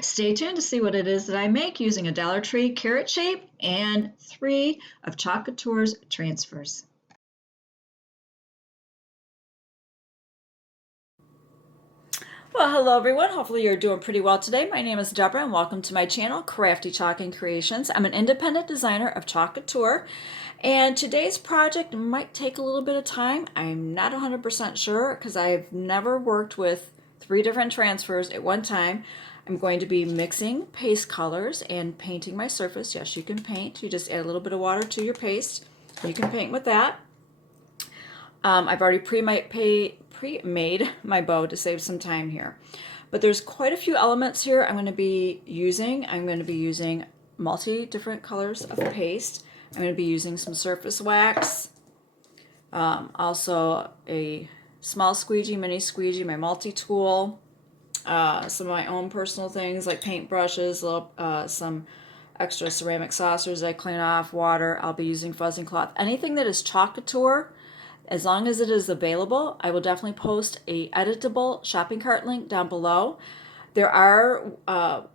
Stay tuned to see what it is that I make using a Dollar Tree carrot shape and 3 of Chalk Couture's transfers. Well, hello everyone. Hopefully you're doing pretty well today. My name is Deborah and welcome to my channel, Crafty Chalk and Creations. I'm an independent designer of Chalk Couture, and today's project might take a little bit of time. I'm not 100% sure because I've never worked with 3 different transfers at one time. I'm going to be mixing paste colors and painting my surface. Yes, you can paint. You just add a little bit of water to your paste. You can paint with that. I've already pre-made my bow to save some time here. But there's quite a few elements here I'm going to be using. I'm going to be using different colors of paste. I'm going to be using some surface wax. Also a small squeegee, mini squeegee, my multi-tool. Some of my own personal things like paint brushes, some extra ceramic saucers I clean off, water. I'll be using fuzzing cloth. Anything that is Chalk Couture, as long as it is available, I will definitely post a editable shopping cart link down below. There are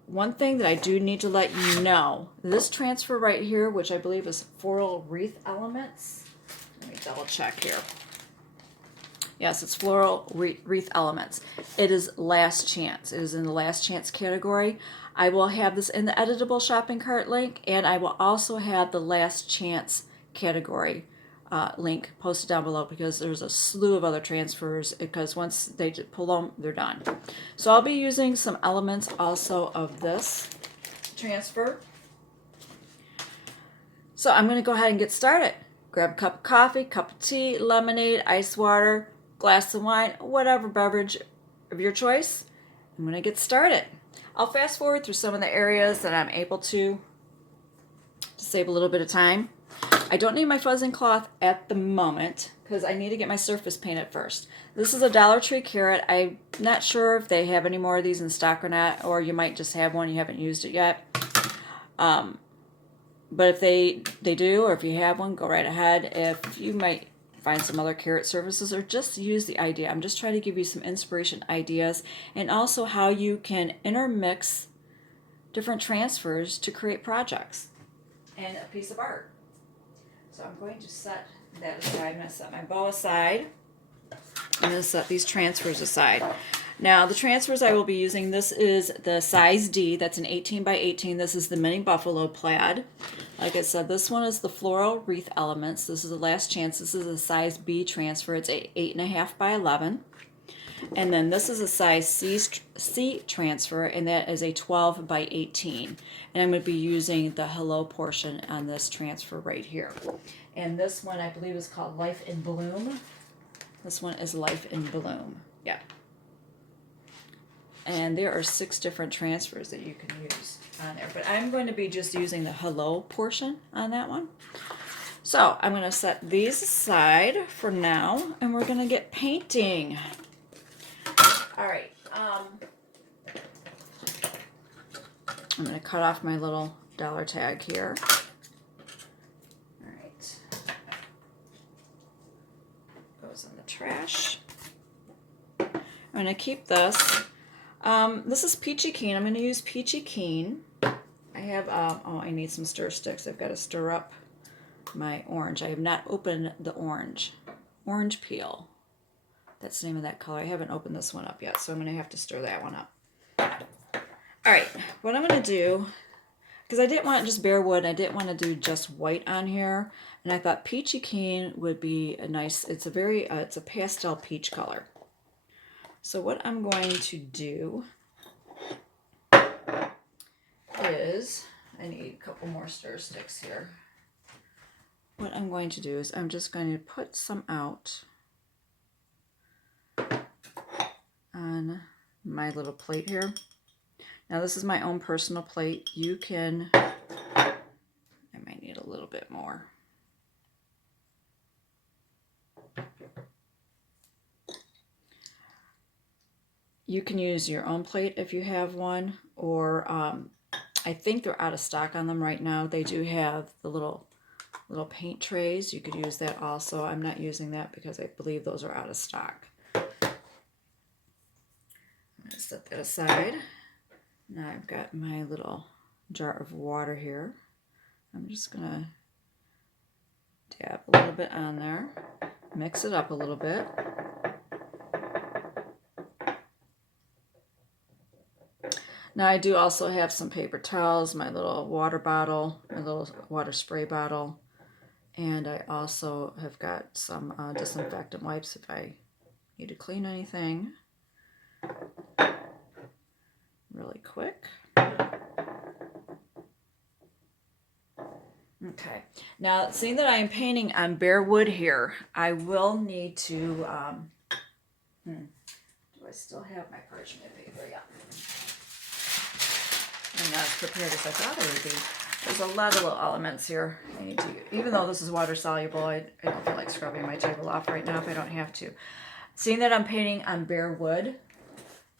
one thing that I do need to let you know. This transfer right here, which I believe is Floral Wreath Elements. Let me double check here. Yes, it's Floral Wreath Elements. It is last chance. It is in the last chance category. I will have this in the editable shopping cart link, and I will also have the last chance category link posted down below because there's a slew of other transfers because once they pull them, they're done. So I'll be using some elements also of this transfer. So I'm going to go ahead and get started. Grab a cup of coffee, cup of tea, lemonade, ice water, glass of wine, whatever beverage of your choice. I'm going to get started. I'll fast forward through some of the areas that I'm able to save a little bit of time. I don't need my fuzzing cloth at the moment because I need to get my surface painted first. This is a Dollar Tree carrot. I'm not sure if they have any more of these in stock or not, or you might just have one, you haven't used it yet. But if they do, or if you have one, go right ahead. If you might find some other carrot surfaces, or just use the idea. I'm just trying to give you some inspiration ideas and also how you can intermix different transfers to create projects and a piece of art. So I'm going to set that aside. I'm going to set my bow aside. I'm going to set these transfers aside. Now the transfers I will be using, this is the size D. That's an 18 by 18. This is the mini buffalo plaid. Like I said, this one is the Floral Wreath Elements. This is the last chance. This is a size B transfer. It's 8.5 by 11. And then this is a size C transfer, and that is a 12 by 18. And I'm going to be using the hello portion on this transfer right here. And this one I believe is called Life in Bloom. This one is Life in Bloom. Yeah. And there are 6 different transfers that you can use on there. But I'm going to be just using the hello portion on that one. So I'm going to set these aside for now, and we're going to get painting. All right, I'm going to cut off my little dollar tag here. All right, goes in the trash. I'm going to keep this. This is Peachy Keen. I'm going to use Peachy Keen. I have, I need some stir sticks. I've got to stir up my orange. I have not opened the orange peel. That's the name of that color. I haven't opened this one up yet, so I'm going to have to stir that one up. All right, what I'm going to do, because I didn't want just bare wood, I didn't want to do just white on here, and I thought Peachy Keen would be a nice, it's a pastel peach color. So what I'm going to do is, I need a couple more stir sticks here. What I'm going to do is I'm just going to put some out on my little plate here. Now this is my own personal plate. You can, I might need a little bit more. You can use your own plate if you have one, or I think they're out of stock on them right now. They do have the little paint trays. You could use that also. I'm not using that because I believe those are out of stock. I'm going to set that aside. Now I've got my little jar of water here. I'm just gonna dab a little bit on there, mix it up a little bit. Now I do also have some paper towels, my little water bottle, my little water spray bottle, and I also have got some disinfectant wipes if I need to clean anything really quick. Okay, now seeing that I am painting on bare wood here, I will need to, do I still have my parchment paper? Yeah. I'm not as prepared as I thought I would be. There's a lot of little elements here I need to use. Even though this is water soluble, I don't feel like scrubbing my table off right now if I don't have to. Seeing that I'm painting on bare wood,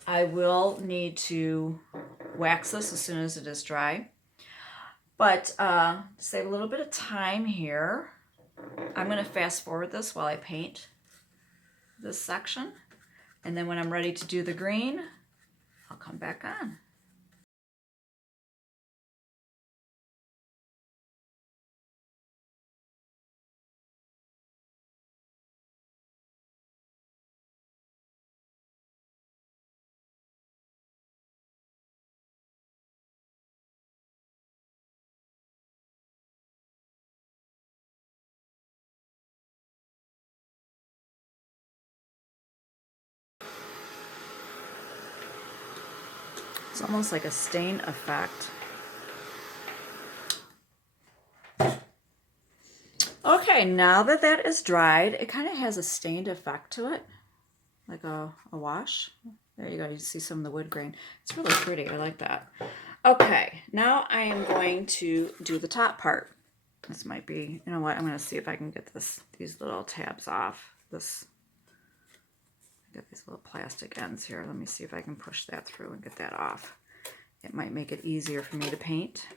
I will need to wax this as soon as it is dry. But to save a little bit of time here, I'm going to fast forward this while I paint this section. And then when I'm ready to do the green, I'll come back on. It's almost like a stain effect. Okay, now that that is dried, it kind of has a stained effect to it, like a wash. There you go, you see some of the wood grain. It's really pretty, I like that. Okay, now I am going to do the top part. This might be, you know what, I'm going to see if I can get these little tabs off. Got these little plastic ends here. Let me see if I can push that through and get that off. It might make it easier for me to paint.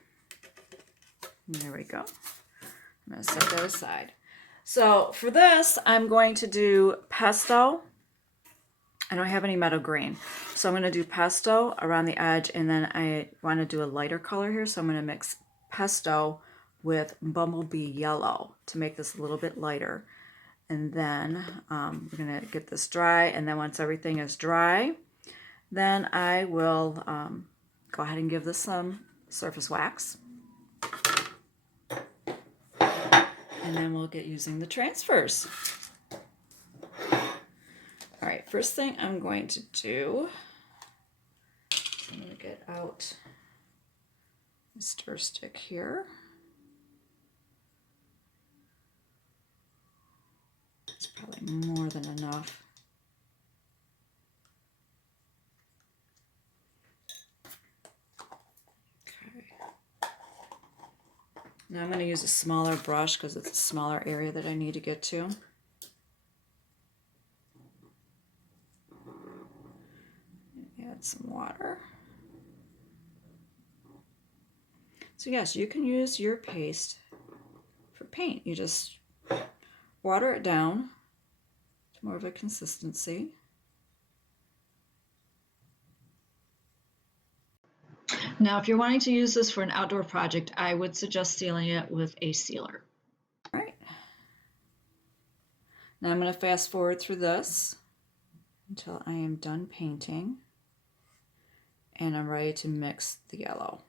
And there we go. I'm going to set that aside. So for this, I'm going to do pesto. I don't have any meadow green. So I'm going to do pesto around the edge, and then I want to do a lighter color here. So I'm going to mix pesto with bumblebee yellow to make this a little bit lighter. And then we're going to get this dry, and then once everything is dry, then I will go ahead and give this some surface wax. And then we'll get using the transfers. All right, first thing I'm going to do, I'm going to get out my stir stick here. It's probably more than enough. Okay. Now I'm going to use a smaller brush because it's a smaller area that I need to get to. Add some water. So yes, you can use your paste for paint. You just water it down to more of a consistency. Now, if you're wanting to use this for an outdoor project, I would suggest sealing it with a sealer. All right. Now I'm going to fast forward through this until I am done painting, and I'm ready to mix the yellow.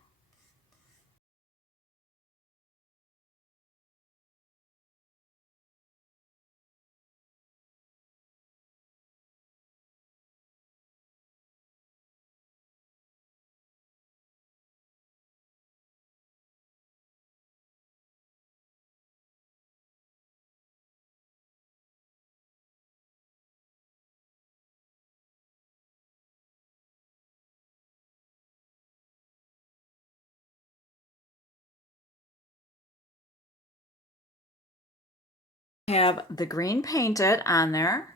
Have the green painted on there.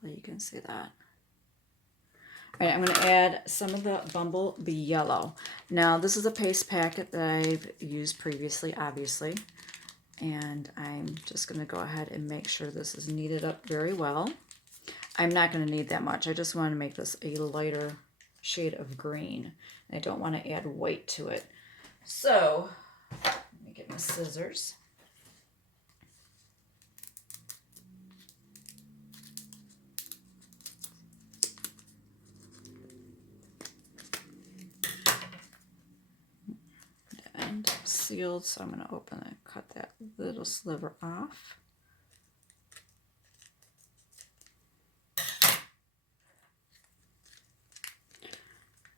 Well, you can see that. All right, I'm going to add some of the bumblebee yellow. Now, this is a paste packet that I've used previously, obviously, and I'm just going to go ahead and make sure this is kneaded up very well. I'm not going to need that much. I just want to make this a lighter shade of green. I don't want to add white to it. So let me get my scissors. And sealed, so I'm going to open and cut that little sliver off.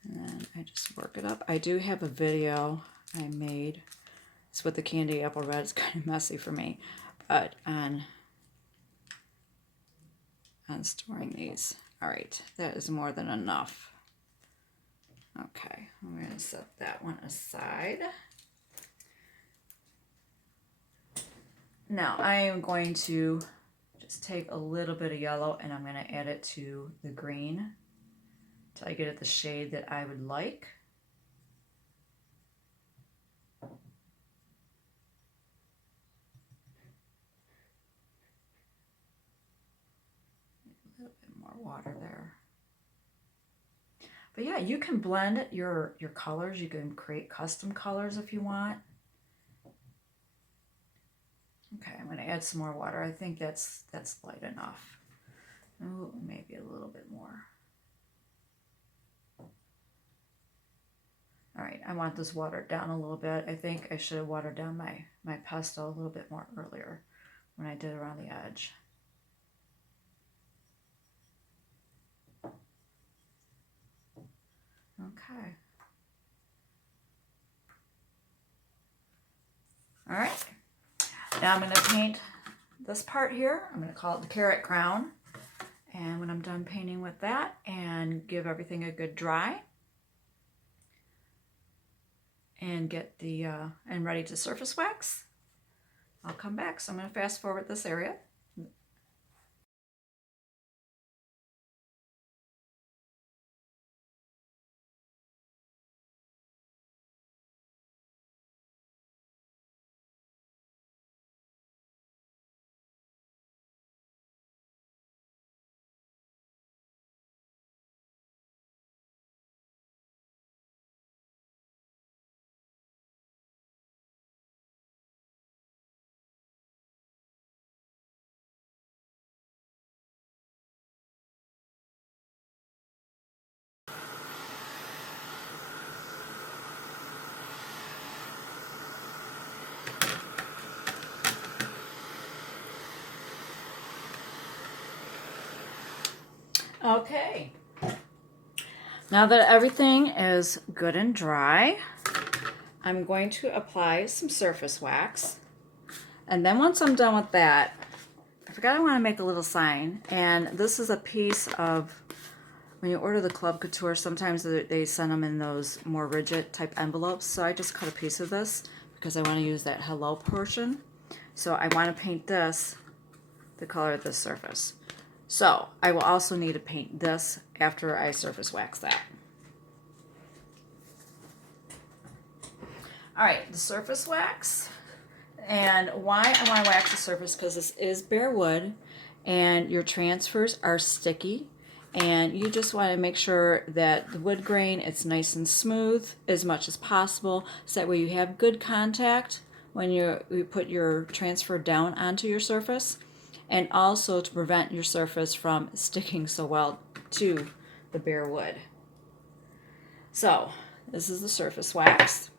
And then I just work it up. I do have a video I made. It's with the candy apple red. It's kind of messy for me, but on storing these. All right, that is more than enough. Okay, I'm going to set that one aside. Now I am going to just take a little bit of yellow and I'm going to add it to the green till I get it the shade that I would like. A little bit more water there. But yeah, you can blend your colors. You can create custom colors if you want. Okay, I'm going to add some more water. I think that's light enough. Oh, maybe a little bit more. All right, I want this watered down a little bit. I think I should have watered down my pesto a little bit more earlier when I did around the edge. Okay. All right. Now I'm going to paint this part here. I'm going to call it the carrot crown. And when I'm done painting with that and give everything a good dry and get the and ready to surface wax, I'll come back. So I'm going to fast forward this area. Okay. Now that everything is good and dry, I'm going to apply some surface wax. And then once I'm done with that, I forgot I want to make a little sign. And this is a piece of, when you order the Club Couture, sometimes they send them in those more rigid type envelopes. So I just cut a piece of this because I want to use that hello portion. So I want to paint this the color of this surface. So I will also need to paint this after I surface wax that. All right, the surface wax. And why I want to wax the surface, because this is bare wood and your transfers are sticky, and you just want to make sure that the wood grain, it's nice and smooth as much as possible, so that way you have good contact when you put your transfer down onto your surface, and also to prevent your surface from sticking so well to the bare wood. So this is the surface wax.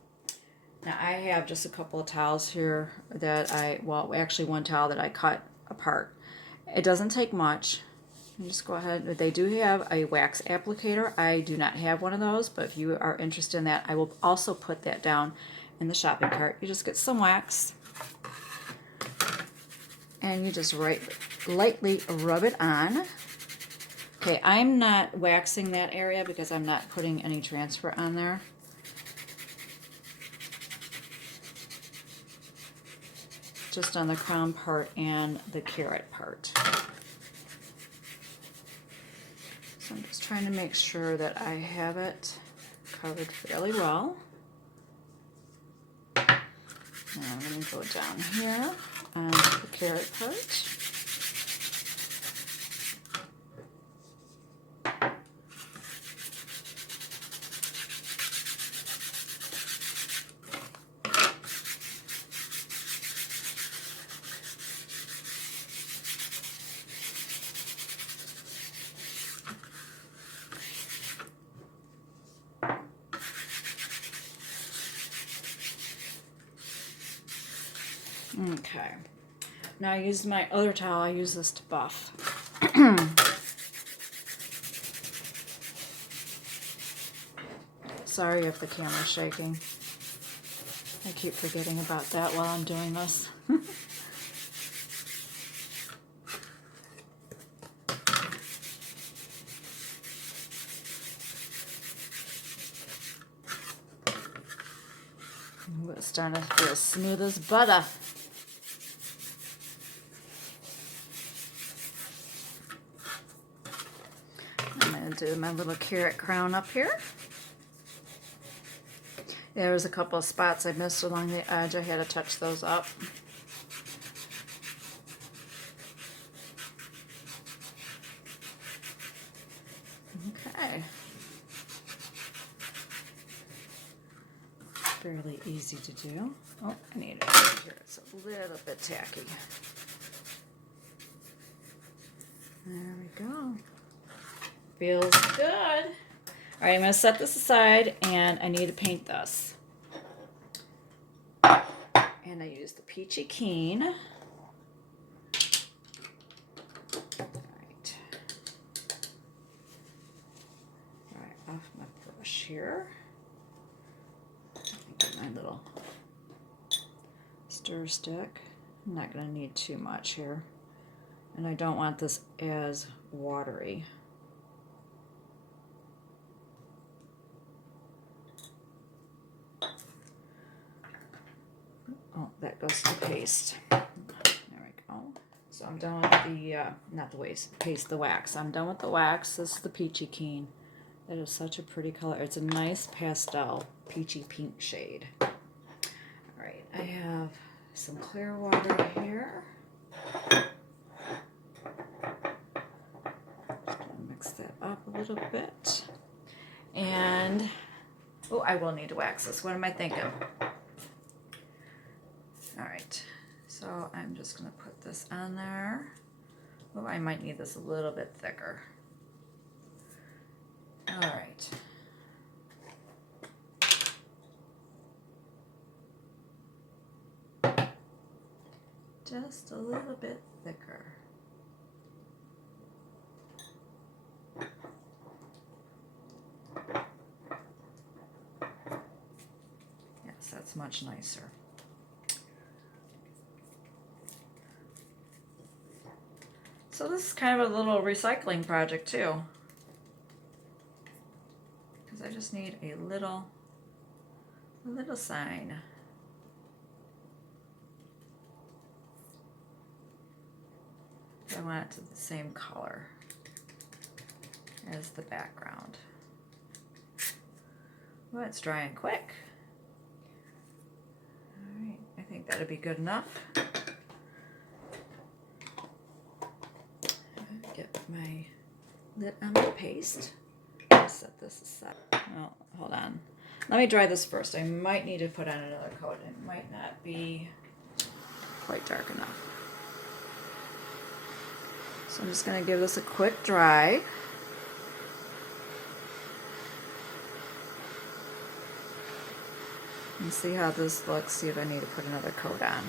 Now I have just a couple of towels here that actually one towel that I cut apart. It doesn't take much. You just go ahead. They do have a wax applicator. I do not have one of those, but if you are interested in that, I will also put that down in the shopping cart. You just get some wax and you just lightly rub it on. Okay, I'm not waxing that area because I'm not putting any transfer on there. Just on the crown part and the carrot part. So I'm just trying to make sure that I have it covered fairly well. Now I'm going to go down here on the carrot part. Okay. Now I used my other towel. I use this to buff. Sorry if the camera's shaking. I keep forgetting about that while I'm doing this. It's starting to feel smooth as butter. I'm going to do my little carrot crown up here. There was a couple of spots I missed along the edge. I had to touch those up. Okay. Fairly easy to do. Oh, I need it right here. It's a little bit tacky. There we go. Feels good. All right, I'm going to set this aside, and I need to paint this. And I use the Peachy Keen. All right. All right, off my brush here. Get my little stir stick. I'm not going to need too much here. And I don't want this as watery. Oh, that goes to paste. There we go. So I'm done with the, not the paste, the wax. I'm done with the wax. This is the Peachy Keen. That is such a pretty color. It's a nice pastel, peachy pink shade. All right, I have some clear water here. Just gonna mix that up a little bit. And, oh, I will need to wax this. What am I thinking? All right, so I'm just gonna put this on there. Oh, I might need this a little bit thicker. All right. Just a little bit thicker. Yes, that's much nicer. So this is kind of a little recycling project too. Because I just need a little sign. I want it to the same color as the background. Well, it's drying quick. All right, I think that'd be good enough. Get my lid on my paste. I'll set this aside. Oh, hold on. Let me dry this first. I might need to put on another coat. It might not be quite dark enough. So I'm just going to give this a quick dry. And see how this looks. See if I need to put another coat on.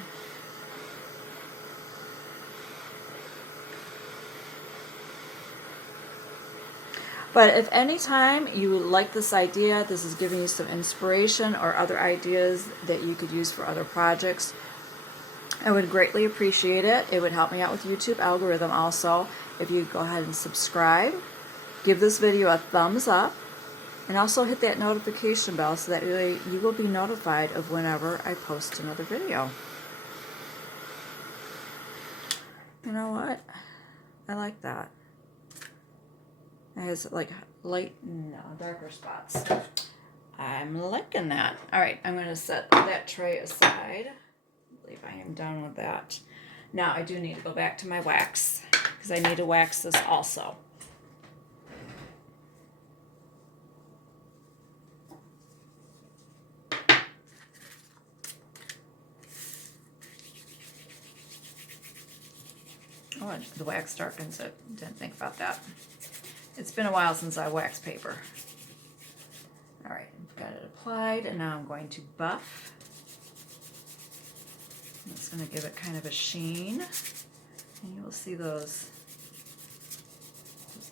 But if any time you like this idea, this is giving you some inspiration or other ideas that you could use for other projects, I would greatly appreciate it. It would help me out with YouTube algorithm also if you go ahead and subscribe, give this video a thumbs up, and also hit that notification bell so that way you will be notified of whenever I post another video. You know what? I like that. It has like light, no, darker spots. I'm liking that. All right, I'm going to set that tray aside. I believe I am done with that. Now I do need to go back to my wax because I need to wax this also. Oh, and the wax darkens it. Didn't think about that. It's been a while since I waxed paper. All right, I've got it applied, and now I'm going to buff. It's going to give it kind of a sheen, and you will see those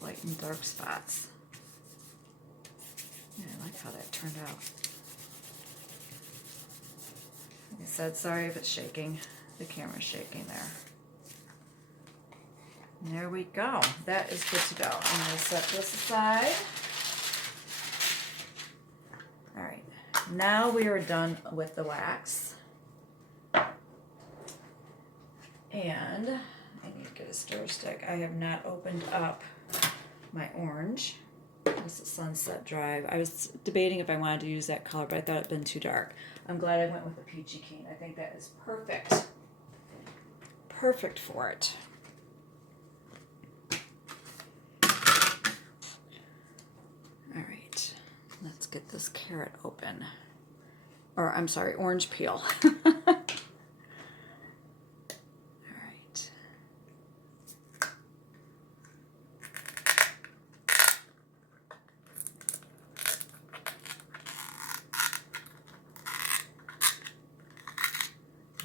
light and dark spots. Yeah, I like how that turned out. Like I said, sorry if it's shaking. The camera's shaking there. And there we go. That is good to go. I'm going to set this aside. All right. Now we are done with the wax. And I need to get a stir stick. I have not opened up my orange. This is Sunset Drive. I was debating if I wanted to use that color, but I thought it'd been too dark. I'm glad I went with the Peachy Keen. I think that is perfect. Perfect for it. All right, let's get this carrot open. Or, I'm sorry, orange peel.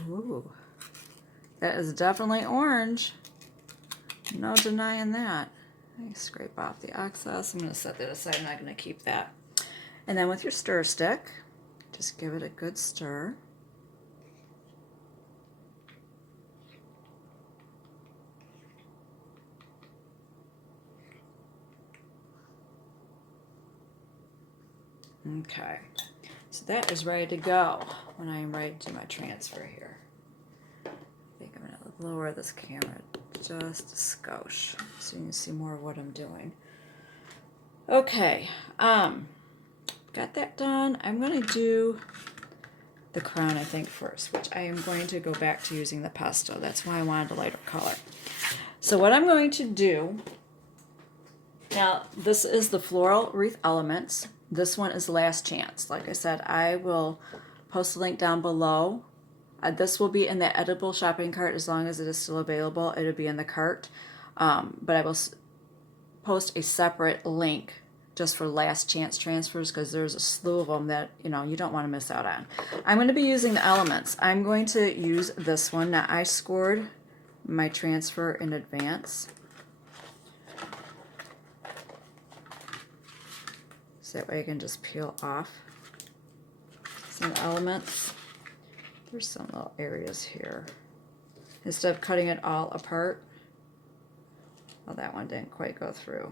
Ooh, that is definitely orange. No denying that. I scrape off the excess. I'm going to set that aside. I'm not going to keep that. And then with your stir stick, just give it a good stir. Okay, so that is ready to go when I am ready to do my transfer here. I think I'm going to lower this camera just a skosh so you can see more of what I'm doing. Okay, got that done. I'm going to do the crown, I think, first, which I am going to go back to using the pesto. That's why I wanted a lighter color. So what I'm going to do, now this is the Floral Wreath Elements. This one is Last Chance. Like I said, I will post a link down below. This will be in the edible shopping cart as long as it is still available. It'll be in the cart. But I will post a separate link just for Last Chance transfers because there's a slew of them that you don't want to miss out on. I'm going to be using the Elements. I'm going to use this one. Now I scored my transfer in advance. So that way I can just peel off some elements. There's some little areas here. Instead of cutting it all apart, well, that one didn't quite go through.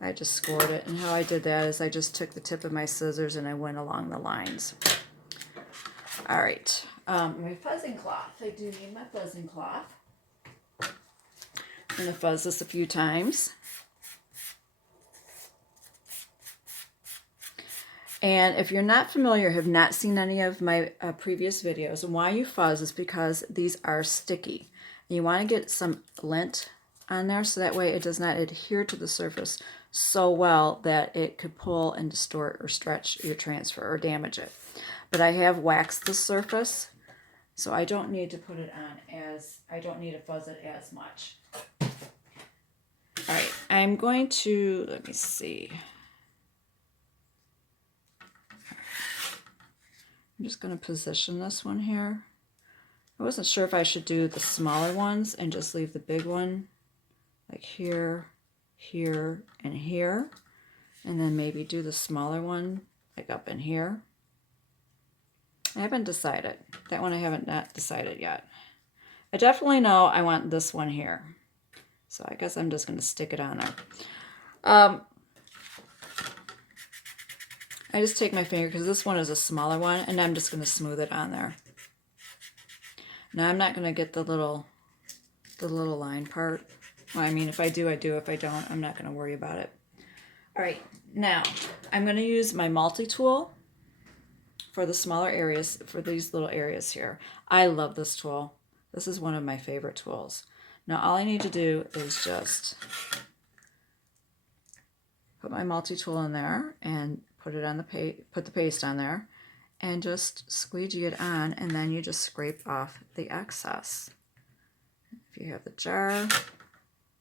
I just scored it, and how I did that is I just took the tip of my scissors and I went along the lines. All right, my fuzzing cloth. I do need my fuzzing cloth. I'm going to fuzz this a few times. And if you're not familiar, have not seen any of my previous videos, and why you fuzz is because these are sticky. And you want to get some lint on there so that way it does not adhere to the surface so well that it could pull and distort or stretch your transfer or damage it. But I have waxed the surface, so I don't need to put it on I don't need to fuzz it as much. All right, I'm going to, let me see. I'm just going to position this one here. I wasn't sure if I should do the smaller ones and just leave the big one like here, here, and here. And then maybe do the smaller one like up in here. I haven't decided. That one I haven't not decided yet. I definitely know I want this one here. So I guess I'm just going to stick it on there. I just take my finger, because this one is a smaller one, and I'm just going to smooth it on there. Now I'm not going to get the little line part. Well, I mean, if I do, I do. If I don't, I'm not going to worry about it. All right, now I'm going to use my multi-tool for the smaller areas, for these little areas here. I love this tool. This is one of my favorite tools. Now all I need to do is just put my multi-tool in there and put it on put the paste on there and just squeegee it on, and then you just scrape off the excess. If you have the jar,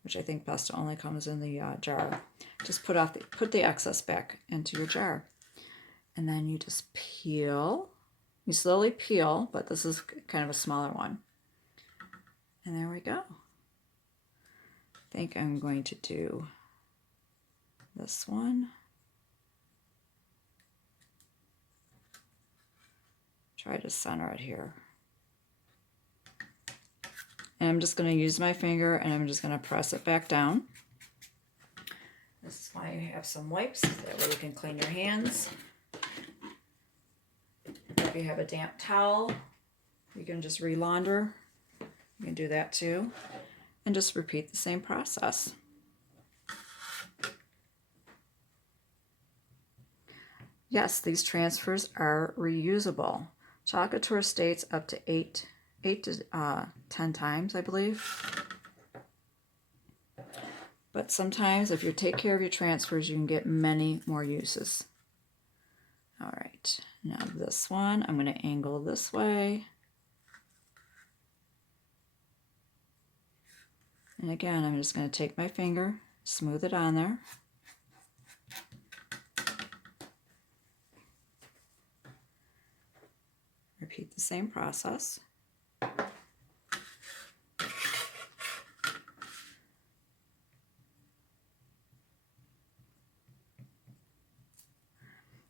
which I think pesto only comes in the jar, just put the excess back into your jar, and then you just peel You slowly peel, but this is kind of a smaller one. And there we go. I think I'm going to do this one. Try to center it here. And I'm just going to use my finger and I'm just going to press it back down. This is why you have some wipes, that way you can clean your hands. If you have a damp towel, you can just re-launder. You can do that too. And just repeat the same process. Yes, these transfers are reusable. Chalk Couture states up to 8 to 10 times, I believe. But sometimes if you take care of your transfers, you can get many more uses. All right, now this one, I'm going to angle this way. And again, I'm just going to take my finger, smooth it on there. Repeat the same process.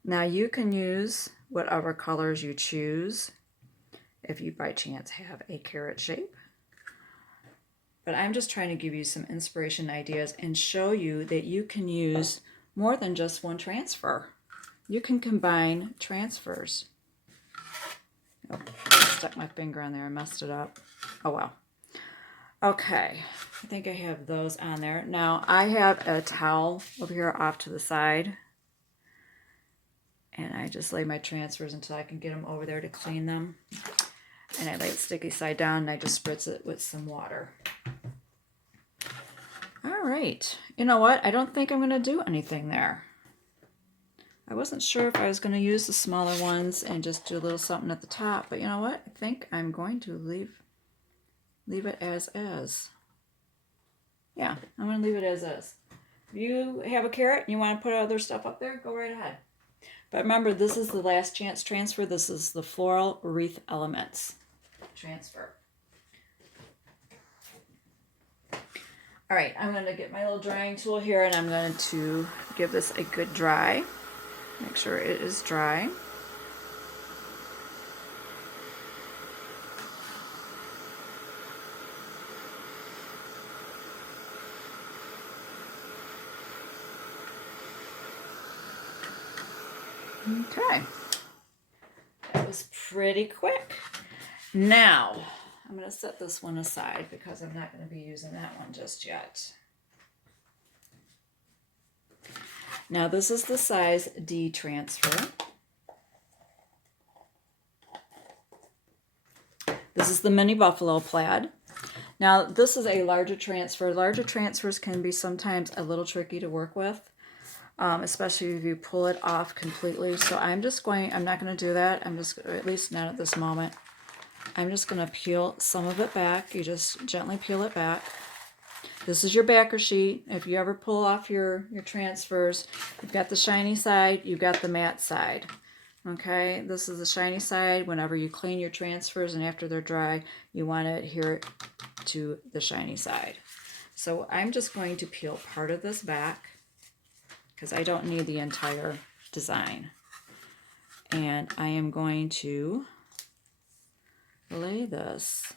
Now you can use whatever colors you choose if you by chance have a carrot shape. But I'm just trying to give you some inspiration ideas and show you that you can use more than just one transfer. You can combine transfers. Oh, I stuck my finger on there, I messed it up. Oh well. Okay, I think I have those on there. Now I have a towel over here off to the side. And I just lay my transfers until I can get them over there to clean them. And I lay it sticky side down and I just spritz it with some water. All right, you know what? I don't think I'm going to do anything there. I wasn't sure if I was going to use the smaller ones and just do a little something at the top, but you know what? I think I'm going to leave it as is. Yeah, I'm going to leave it as is. If you have a carrot and you want to put other stuff up there, go right ahead. But remember, this is the last chance transfer. This is the floral wreath elements transfer. All right, I'm going to get my little drying tool here and I'm going to give this a good dry. Make sure it is dry. Okay, that was pretty quick. Now, I'm going to set this one aside because I'm not going to be using that one just yet. Now, this is the size D transfer. This is the mini buffalo plaid. Now, this is a larger transfer. Larger transfers can be sometimes a little tricky to work with. Especially if you pull it off completely. So I'm not going to do that. At least not at this moment. I'm just going to peel some of it back. You just gently peel it back. This is your backer sheet. If you ever pull off your transfers, you've got the shiny side, you've got the matte side. Okay, this is the shiny side. Whenever you clean your transfers and after they're dry, you want to adhere to the shiny side. So I'm just going to peel part of this back, because I don't need the entire design. And I am going to lay this.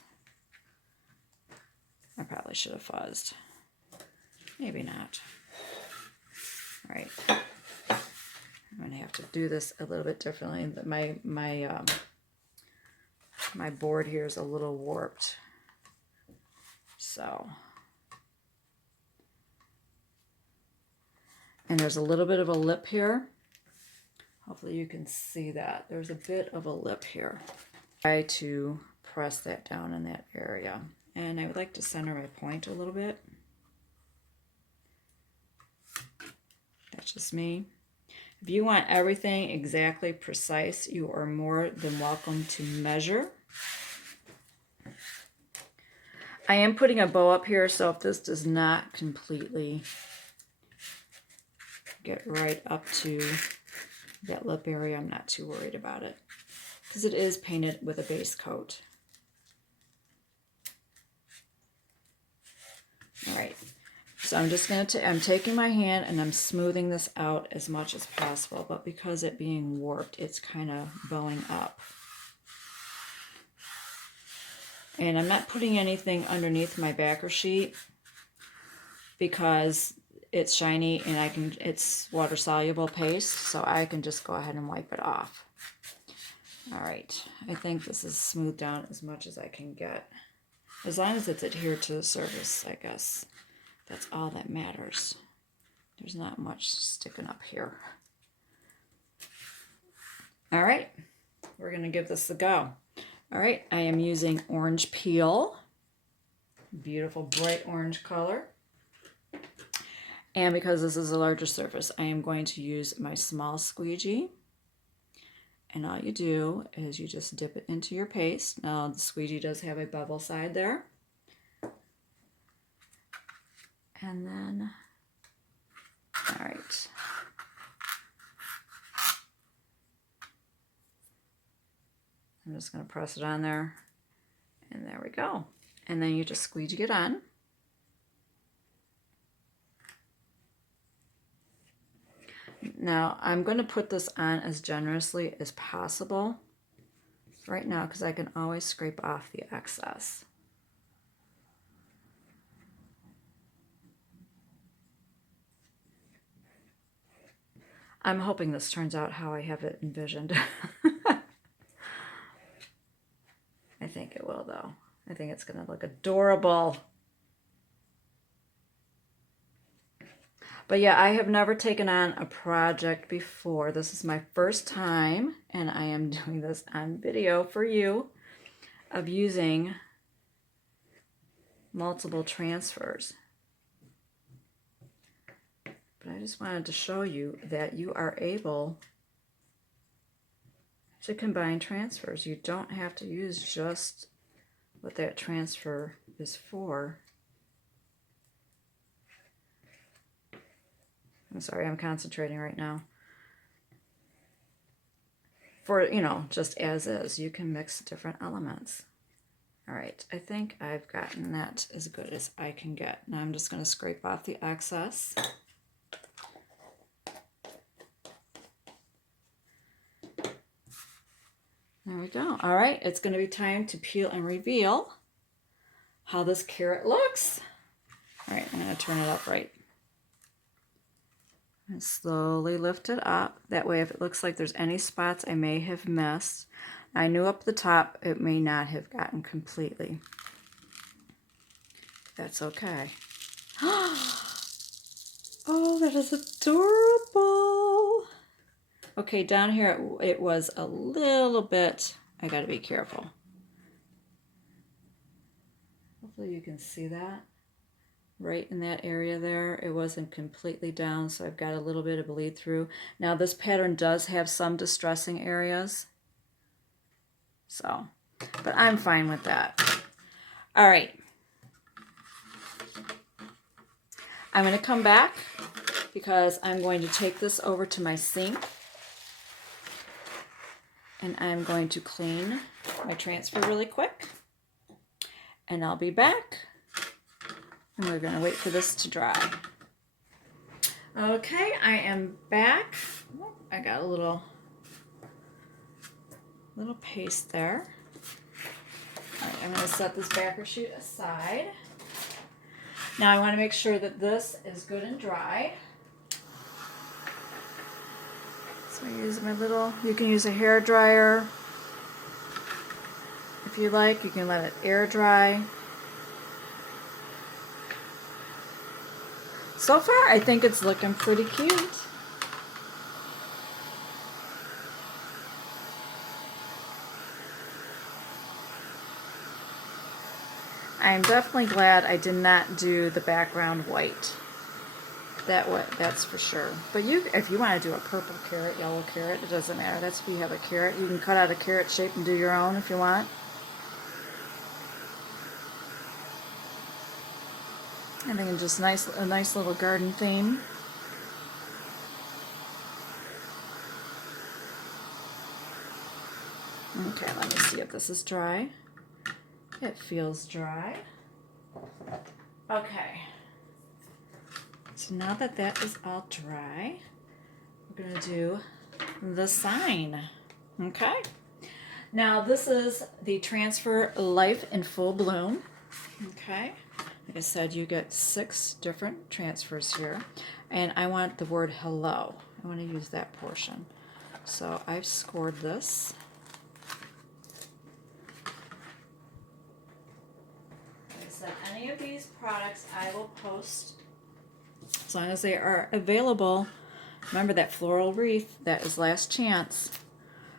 I probably should have fuzzed. Maybe not. All right. I'm going to have to do this a little bit differently. My board here is a little warped. So... And there's a little bit of a lip here. Hopefully you can see that. There's a bit of a lip here. Try to press that down in that area. And I would like to center my point a little bit. That's just me. If you want everything exactly precise, you are more than welcome to measure. I am putting a bow up here, so if this does not completely get right up to that lip area, I'm not too worried about it. because it is painted with a base coat. All right, so I'm just going to, I'm taking my hand and I'm smoothing this out as much as possible, but because it being warped, it's kind of bowing up. And I'm not putting anything underneath my backer sheet because it's shiny and it's water soluble paste, so I can just go ahead and wipe it off. All right, I think this is smoothed down as much as I can get. As long as it's adhered to the surface, I guess. That's all that matters. There's not much sticking up here. All right, we're gonna give this a go. All right, I am using orange peel. Beautiful bright orange color. And because this is a larger surface, I am going to use my small squeegee. And all you do is you just dip it into your paste. Now the squeegee does have a bevel side there. And then, all right. I'm just going to press it on there. And there we go. And then you just squeegee it on. Now, I'm going to put this on as generously as possible right now because I can always scrape off the excess. I'm hoping this turns out how I have it envisioned. I think it will, though. I think it's going to look adorable. But yeah, I have never taken on a project before. This is my first time, and I am doing this on video for you, of using multiple transfers. But I just wanted to show you that you are able to combine transfers. You don't have to use just what that transfer is for. I'm sorry, I'm concentrating right now. For, you know, just as is, you can mix different elements. All right, I think I've gotten that as good as I can get. Now I'm just going to scrape off the excess. There we go. All right, it's going to be time to peel and reveal how this carrot looks. All right, I'm going to turn it up right. And slowly lift it up. That way, if it looks like there's any spots I may have missed, I knew up the top it may not have gotten completely. That's okay. Oh, that is adorable. Okay, down here it was a little bit, I gotta be careful. Hopefully you can see that. Right in that area there, it wasn't completely down, so I've got a little bit of bleed through. Now this pattern does have some distressing areas, so, but I'm fine with that. All right, I'm going to come back because I'm going to take this over to my sink and I'm going to clean my transfer really quick, and I'll be back. And we're going to wait for this to dry. Okay, I am back. I got a little paste there. All right, I'm going to set this backer sheet aside. Now I want to make sure that this is good and dry. So I use my little, you can use a hair dryer. If you like, you can let it air dry. So far, I think it's looking pretty cute. I'm definitely glad I did not do the background white. That's for sure. But if you want to do a purple carrot, yellow carrot, it doesn't matter. That's if you have a carrot. You can cut out a carrot shape and do your own if you want. I think it's just a nice little garden theme. Okay, let me see if this is dry. It feels dry. Okay. So now that that is all dry, we're going to do the sign. Okay. Now this is the Transfer Life in Full Bloom. Okay. Like I said, you get 6 different transfers here. And I want the word hello. I want to use that portion. So I've scored this. Like I said, any of these products I will post as long as they are available. Remember that floral wreath, that is last chance.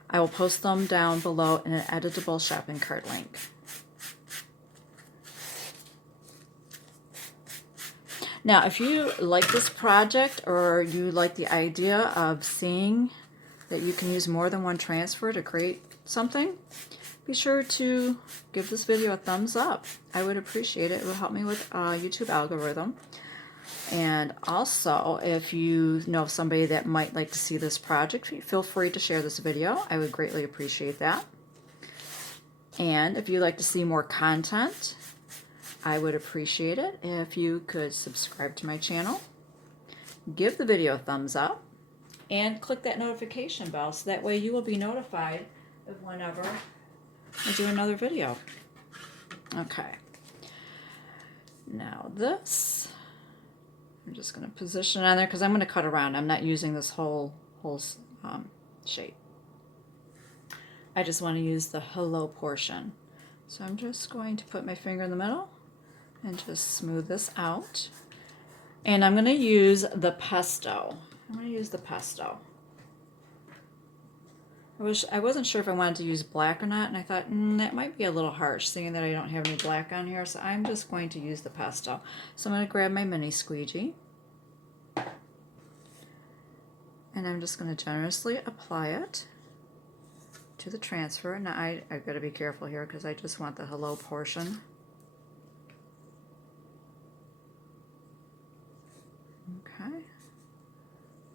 I will post them down below in an editable shopping cart link. Now, if you like this project or you like the idea of seeing that you can use more than one transfer to create something, be sure to give this video a thumbs up. I would appreciate it. It will help me with YouTube algorithm. And also, if you know somebody that might like to see this project, feel free to share this video. I would greatly appreciate that. And if you'd like to see more content, I would appreciate it if you could subscribe to my channel, give the video a thumbs up, and click that notification bell so that way you will be notified of whenever I do another video. Okay. Now this, I'm just going to position it on there because I'm going to cut around. I'm not using this whole shape. I just want to use the hello portion. So I'm just going to put my finger in the middle and just smooth this out. And I'm going to use the pesto. I'm going to use the pesto. I wasn't sure if I wanted to use black or not, and I thought that might be a little harsh, seeing that I don't have any black on here, so I'm just going to use the pesto. So I'm going to grab my mini squeegee, and I'm just going to generously apply it to the transfer. Now I've got to be careful here because I just want the hello portion. Okay,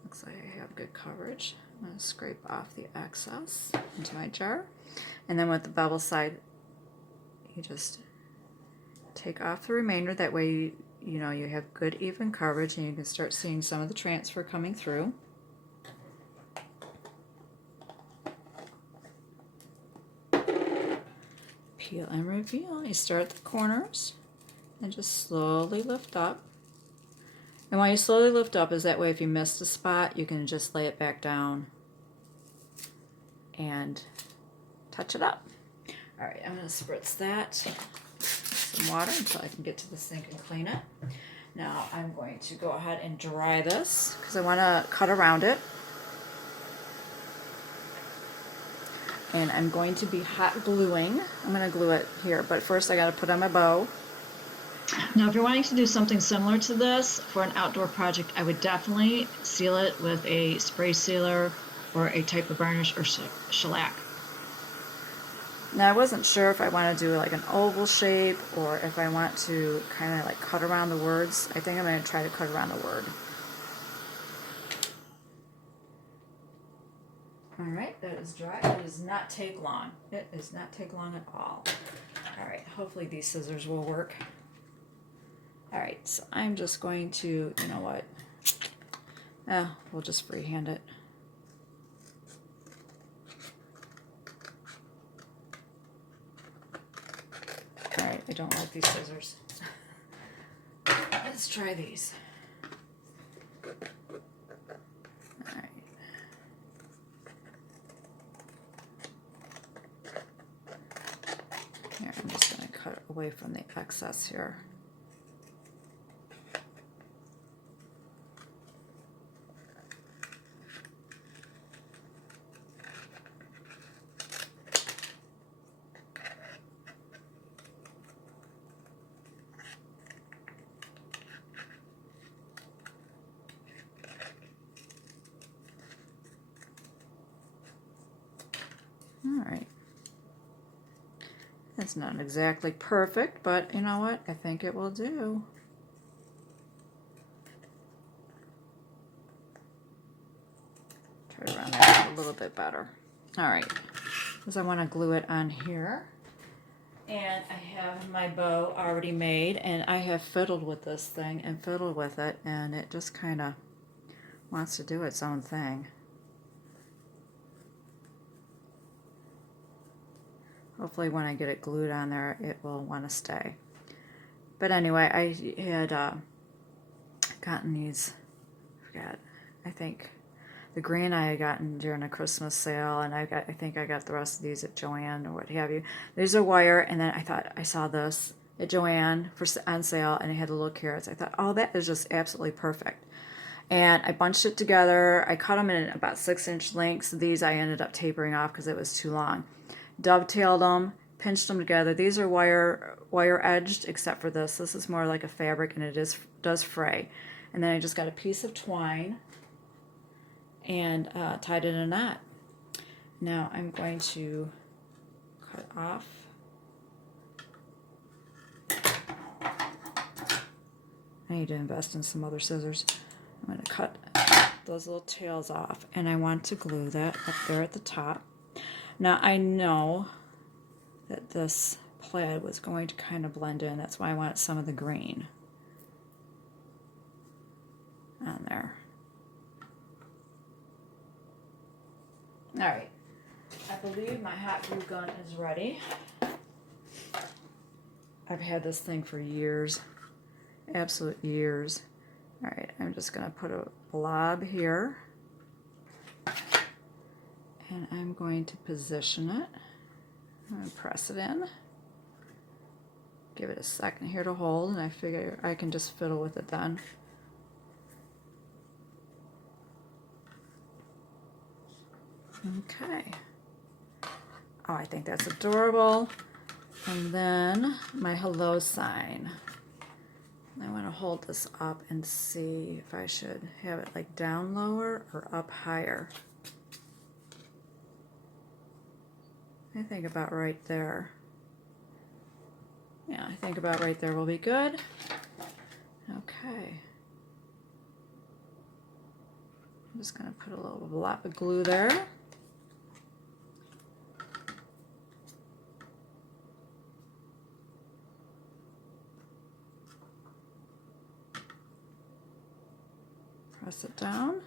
looks like I have good coverage. I'm going to scrape off the excess into my jar. And then with the bevel side, you just take off the remainder. That way, you know, you have good even coverage and you can start seeing some of the transfer coming through. Peel and reveal. You start at the corners and just slowly lift up. And why you slowly lift up is that way if you missed a spot, you can just lay it back down and touch it up. All right, I'm going to spritz that some water until I can get to the sink and clean it. Now I'm going to go ahead and dry this because I want to cut around it. And I'm going to be hot gluing. I'm going to glue it here, but first I got to put on my bow. Now, if you're wanting to do something similar to this for an outdoor project, I would definitely seal it with a spray sealer or a type of varnish or shellac. Now, I wasn't sure if I want to do like an oval shape or if I want to kind of like cut around the words. I think I'm going to try to cut around the word. All right, that is dry. It does not take long. It does not take long at all. All right, hopefully these scissors will work. All right, so I'm just going to, you know what? We'll just freehand it. All right, I don't like these scissors. Let's try these. All right. Here, I'm just going to cut away from the excess here. Alright. It's not exactly perfect, but you know what? I think it will do. Try to round that out a little bit better. Alright. because I want to glue it on here. And I have my bow already made, and I have fiddled with this thing and fiddled with it, and it just kind of wants to do its own thing. Hopefully when I get it glued on there, it will want to stay. But anyway, I had gotten these, I think the green I had gotten during a Christmas sale, and I think I got the rest of these at Joann or what have you. There's a wire, and then I thought I saw this at Joann on sale, and it had the little carrots. I thought, oh, that is just absolutely perfect. And I bunched it together. I cut them in about 6-inch lengths. These I ended up tapering off because it was too long. Dovetailed them, pinched them together. These are wire edged, except for this. This is more like a fabric, and it does fray. And then I just got a piece of twine and tied it in a knot. Now I'm going to cut off. I need to invest in some other scissors. I'm going to cut those little tails off, and I want to glue that up there at the top. Now I know that this plaid was going to kind of blend in. That's why I want some of the green on there. All right, I believe my hot glue gun is ready. I've had this thing for years, absolute years. All right, I'm just gonna put a blob here, and I'm going to position it. I'm gonna press it in. Give it a second here to hold, and I figure I can just fiddle with it then. Okay. Oh, I think that's adorable. And then my hello sign. I want to hold this up and see if I should have it like down lower or up higher. I think about right there. Yeah, I think about right there will be good. Okay. I'm just going to put a little blob of glue there. Press it down,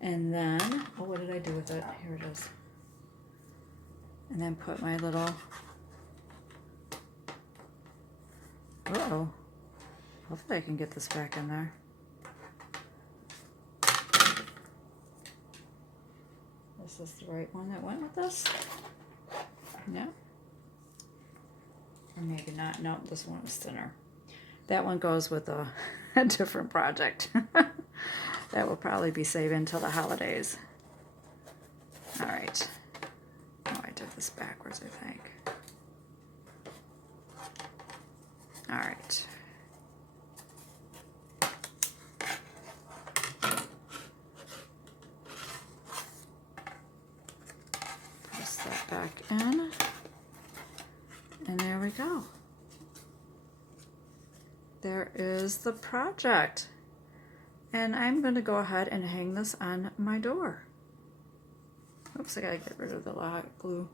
and then, oh, what did I do with it? Here it is. And then put my little, uh-oh, hopefully I can get this back in there. Is this the right one that went with this? No? Or maybe not. No, this one was thinner. That one goes with a different project. That will probably be saved until the holidays. All right. Oh, I did this backwards, I think. All right. Press that back in. And there we go. There is the project. And I'm going to go ahead and hang this on my door. Oops, I got to get rid of the hot glue.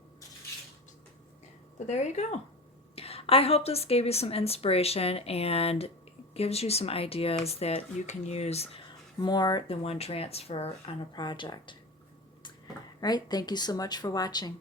But there you go. I hope this gave you some inspiration and gives you some ideas that you can use more than one transfer on a project. All right, thank you so much for watching.